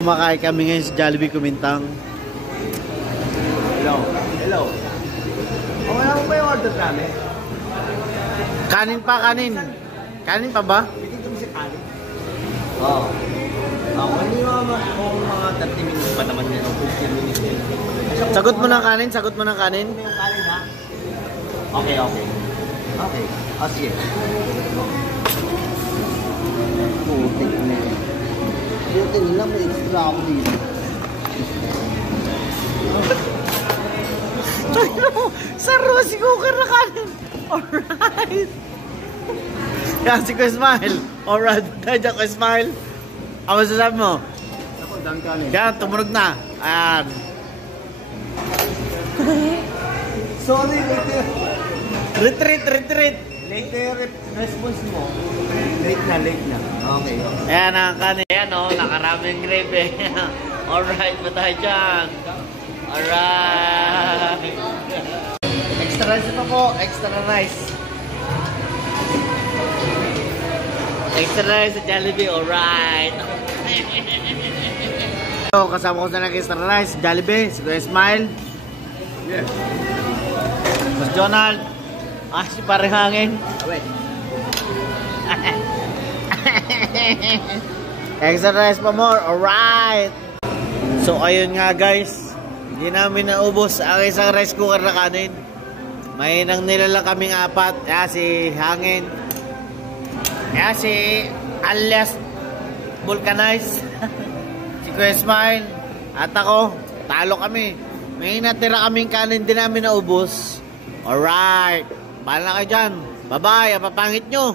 Kumakain kami ngayon sa Jollibee Kumintang. Hello. Hello. Wala mo ba yung order namin? Kanin pa, kanin. Kanin pa ba? Bitin kami sa kanin. Oo. Hindi mga 30 minutes pa naman yan. 15 minutes yan. Sagot mo ng kanin, sagot mo ng kanin. Ano yung kanin ha? Okay, okay. Okay. Sige. Putik na yun. Buti nila may extra ako dito. Sa Rosie Cooker na kanin. Alright. Yan si Kuya Smile. Alright. Tayo Kuya Smile. Ano masasabi mo? Ako, dami kanin. Yan, tumunog na. Ayan. Sorry, later. Retreat, retreat. Later response mo. Late na. Okay. Ayan ang kanin. Ayan o, nakaraming gravy. Alright, ba tayo dyan? Alright. Extra rice pa po. Extra rice. Extra rice sa Jollibee. Alright. So, kasama ko sa nag-extra rice. Jollibee. Si Kuya Smile. Yeah. Mas Donald. Si parang hangin. Wait. Extra rice pa more. Alright. So, ayun nga guys. Hindi namin naubos ang isang rice cooker na kanin. May nang nilala kaming apat. Si Hangin. Si alias Vulcanize. Si Kuya Smile. At ako. Talo kami. May natira kaming kanin. Hindi namin naubos. Alright. Bahala kayo dyan. Bye-bye. Papangit nyo.